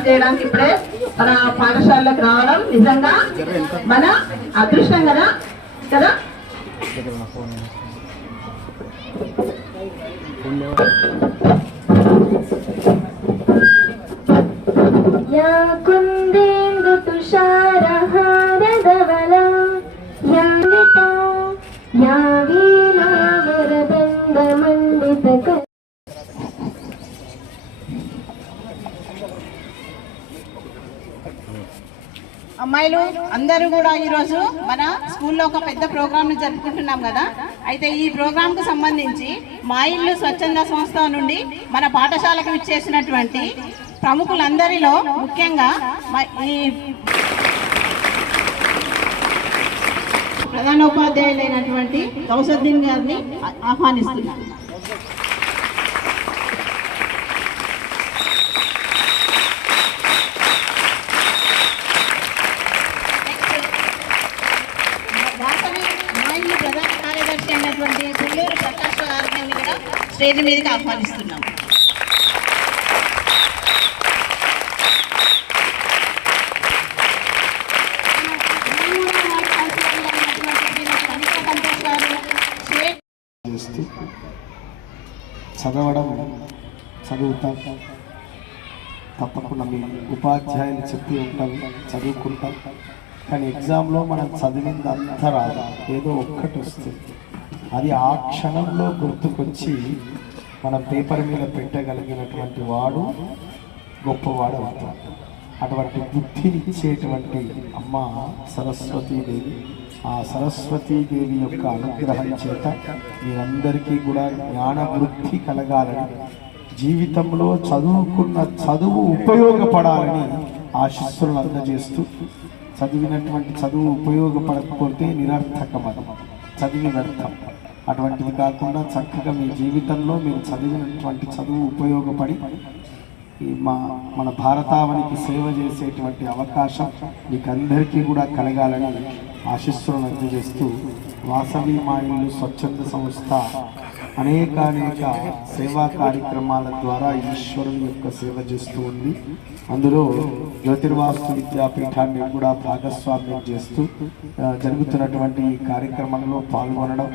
Start చేయడానికి ఇప్పుడే మన పాఠశాలలోకి రావడం నిజంగా మన అదృష్టం కదా? కదా? యా కుందేందు తుషార్ అమ్మాయిలు అందరూ కూడా ఈరోజు మన స్కూల్లో ఒక పెద్ద ప్రోగ్రాంను జరుపుకుంటున్నాం కదా. అయితే ఈ ప్రోగ్రాంకు సంబంధించి మా ఇల్లు స్వచ్ఛంద సంస్థ నుండి మన పాఠశాలకు ఇచ్చేసినటువంటి ప్రముఖులందరిలో ముఖ్యంగా ఈ ప్రధానోపాధ్యాయులైనటువంటి కౌసద్దీన్ గారిని ఆహ్వానిస్తున్నాను వాసవి మా ఇల్లు ప్రధాన కార్యదర్శి అయినటువంటి పుల్లూరు ప్రకాష్ గారిని కూడా స్టేజ్ మీదకి ఆహ్వానిస్తున్నాం. చదవడం చదువుతాం. తప్పకుండా మీ ఉపాధ్యాయులు చెప్పి ఉంటాం చదువుకుంటాం. కానీ ఎగ్జామ్లో మనం చదివింది అంతా రాదు. ఏదో ఒక్కటి వస్తుంది. అది ఆ క్షణంలో గుర్తుకొచ్చి మనం పేపర్ మీద పెట్టగలిగినటువంటి వాడు గొప్పవాడు అవుతాడు. అటువంటి బుద్ధినిచ్చేటువంటి అమ్మ సరస్వతీదేవి. ఆ సరస్వతీదేవి యొక్క అనుగ్రహం చేత మీరందరికీ కూడా జ్ఞాన వృద్ధి కలగాలని జీవితంలో చదువుకున్న చదువు ఉపయోగపడాలని ఆశిస్సులను అందజేస్తూ చదివినటువంటి చదువు ఉపయోగపడకపోతే నిరర్థకం చదివి వ్యర్థం అటువంటివి కాకుండా చక్కగా మీ జీవితంలో మీరు చదివినటువంటి చదువు ఉపయోగపడి ఈ మా మన భారతావనికి సేవ చేసేటువంటి అవకాశం మీకు అందరికీ కూడా కలగాలని ఆశిస్సులను అందజేస్తూ వాసవి మా ఇల్లు స్వచ్ఛంద సంస్థ అనేక అనేక సేవా కార్యక్రమాల ద్వారా ఈశ్వరుని యొక్క సేవ చేస్తూ ఉంది. అందులో జ్యోతిర్వాస్తు విద్యాపీఠాన్ని కూడా భాగస్వామ్యం చేస్తూ జరుగుతున్నటువంటి ఈ కార్యక్రమంలో పాల్గొనడం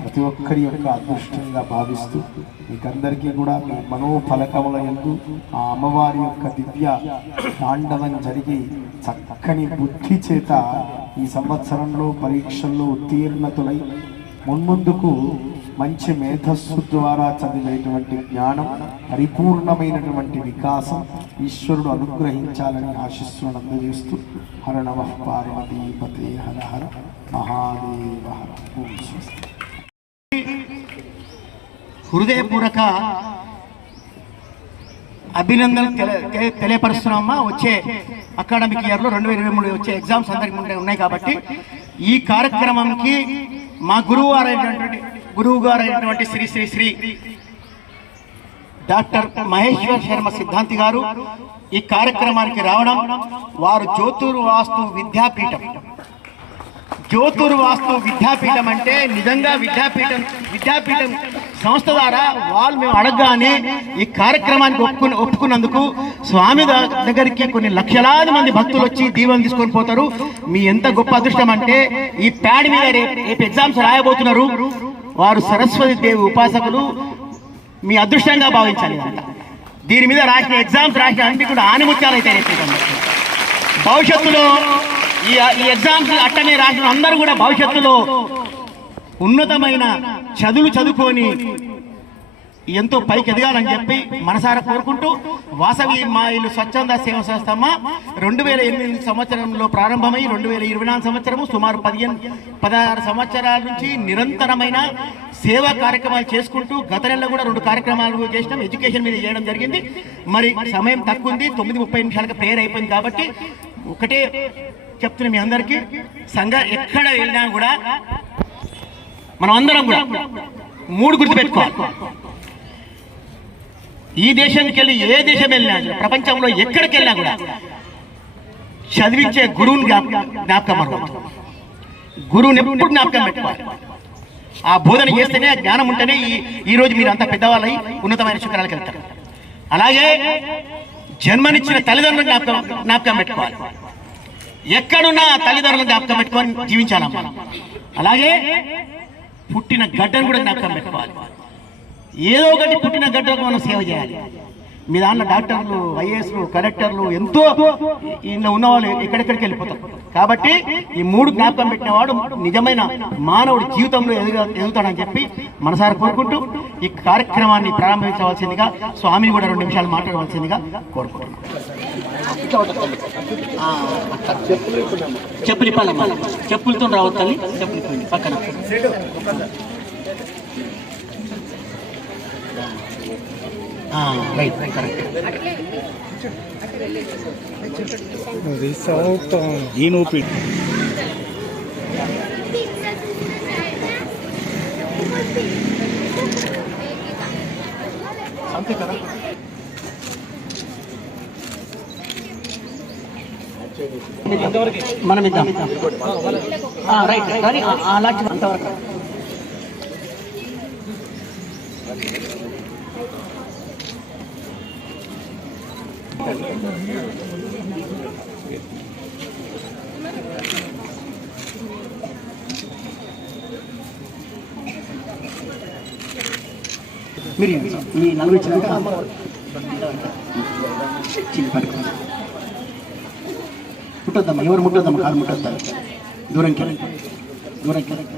ప్రతి ఒక్కరి యొక్క అదృష్టంగా భావిస్తూ మీకందరికీ కూడా మీ మనోఫలకముల ఎందు ఆ అమ్మవారి యొక్క దివ్య తాండవం జరిగి చక్కని బుద్ధి చేత ఈ సంవత్సరంలో పరీక్షల్లో ఉత్తీర్ణతులై మున్ముందుకు మంచి మేధస్సు ద్వారా చదివేటువంటి జ్ఞానం పరిపూర్ణమైనటువంటి వికాసం ఈశ్వరుడు అనుగ్రహించాలని ఆశిస్సులను అందజేస్తూ హర నమ పార్వతీపతే హర హర మహాదేవ హర హృదయపూర్వక అభినందనలు తెల- తెలియపరుస్తున్నామా వచ్చే అకాడమిక్ ఇయర్లో రెండు వేల ఇరవై మూడు వచ్చే ఎగ్జామ్స్ అందరికీ ఉన్నాయి కాబట్టి ఈ కార్యక్రమంకి మా గురువు అయినటువంటి గురువు గారు అయినటువంటి శ్రీ శ్రీ శ్రీ డాక్టర్ మహేశ్వర్ శర్మ సిద్ధాంతి గారు ఈ కార్యక్రమానికి రావడం వారు జ్యోతిర్వాస్తు విద్యాపీఠం. జ్యోతిర్వాస్తు విద్యాపీఠం అంటే నిజంగా విద్యాపీఠం విద్యాపీఠం సంస్థ ద్వారా వాళ్ళు మేము అడగగానే ఈ కార్యక్రమానికి ఒప్పుకుని ఒప్పుకున్నందుకు స్వామి దగ్గరికి కొన్ని లక్షలాది మంది భక్తులు వచ్చి దీవెన తీసుకొని పోతారు. మీ ఎంత గొప్ప అదృష్టం అంటే ఈ ప్యాడ్ మీద రేపు ఎగ్జామ్స్ రాయబోతున్నారు. వారు సరస్వతి దేవి ఉపాసకులు మీ అదృష్టంగా భావించాలి అంట దీని మీద రాసిన ఎగ్జామ్స్ రాసిన అన్ని కూడా ఆనిముత్యాలు అయితే భవిష్యత్తులో ఈ ఈ ఎగ్జామ్స్ అట్టనే రాసిన అందరూ కూడా భవిష్యత్తులో ఉన్నతమైన చదువులు చదువుకొని ఎంతో పైకి ఎదగాలని చెప్పి మనసారా కోరుకుంటూ వాసవి మా ఇల్లు స్వచ్ఛంద సేవ సంస్థమ్మ రెండు వేల ఎనిమిది సంవత్సరంలో ప్రారంభమై రెండు వేల ఇరవై నాలుగు సంవత్సరము సుమారు పదిహేను పదహారు సంవత్సరాల నుంచి నిరంతరమైన సేవా కార్యక్రమాలు చేసుకుంటూ గత నెలలో కూడా రెండు కార్యక్రమాలు చేసినాం. ఎడ్యుకేషన్ మీద చేయడం జరిగింది. మరి సమయం తక్కువ ఉంది. తొమ్మిది ముప్పై నిమిషాలకు ప్రేయర్ అయిపోయింది కాబట్టి ఒకటే చెప్తున్నా మీ అందరికీ. సంఘ ఎక్కడ వెళ్ళినా కూడా మనం అందరం కూడా మూడు గుర్తుపెట్టుకోవాలి. ఈ దేశానికి వెళ్ళి ఏ దేశం వెళ్ళినా కూడా, ప్రపంచంలో ఎక్కడికి వెళ్ళినా కూడా చదివించే గురువుని జ్ఞాపకం అనుకోవాలి గురువుని ఎప్పుడు జ్ఞాపకం పెట్టుకోవాలి? ఆ బోధన చేస్తేనే జ్ఞానం ఉంటేనే ఈ ఈ రోజు మీరు అంత పెద్దవాళ్ళై ఉన్నతమైన శిఖరాలకు వెళ్తారు. అలాగే జన్మనిచ్చిన తల్లిదండ్రులు జ్ఞాపకం జ్ఞాపకం పెట్టుకోవాలి. ఎక్కడున్నా తల్లిదండ్రులను జ్ఞాపకం పెట్టుకొని జీవించాలమ్మా. అలాగే పుట్టిన గడ్డను కూడా జ్ఞాపకం పెట్టుకోవాలి. ఏదో ఒకటి పుట్టిన గడ్డకు మనం సేవ చేయాలి. మీ దాంట్లో డాక్టర్లు ఐఏఎస్లు కలెక్టర్లు ఎంతో ఈయన ఉన్నవాళ్ళు ఎక్కడెక్కడికి వెళ్ళిపోతారు. కాబట్టి ఈ మూడు జ్ఞాపకం పెట్టినవాడు నిజమైన మానవుడి జీవితంలో ఎదుగు ఎదుగుతాడని చెప్పి మనసారి కోరుకుంటూ ఈ కార్యక్రమాన్ని ప్రారంభించవలసిందిగా స్వామిని కూడా రెండు నిమిషాలు మాట్లాడవలసిందిగా కోరుకుంటున్నాను. చెప్పులు ఇప్పాలమ్మా చెప్పులతో రావద్దు చెప్పులు పక్కన. రైట్ కరెక్ట్ ఈ నూపి. మనం ఇద్దాం. ఆ, రైట్ కానీ అంతవరకు. మీరు ఇవ్వండి సార్. మీ నలుగురు ఇచ్చినాక చిన్ని పట్టుకోండి ముట్టొద్దమ్మా ఎవరు ముట్టొద్దమ్మా కాలు ముట్టొద్దాం దూరంకి వెళ్ళండి. దూరంకి వెళ్ళండి.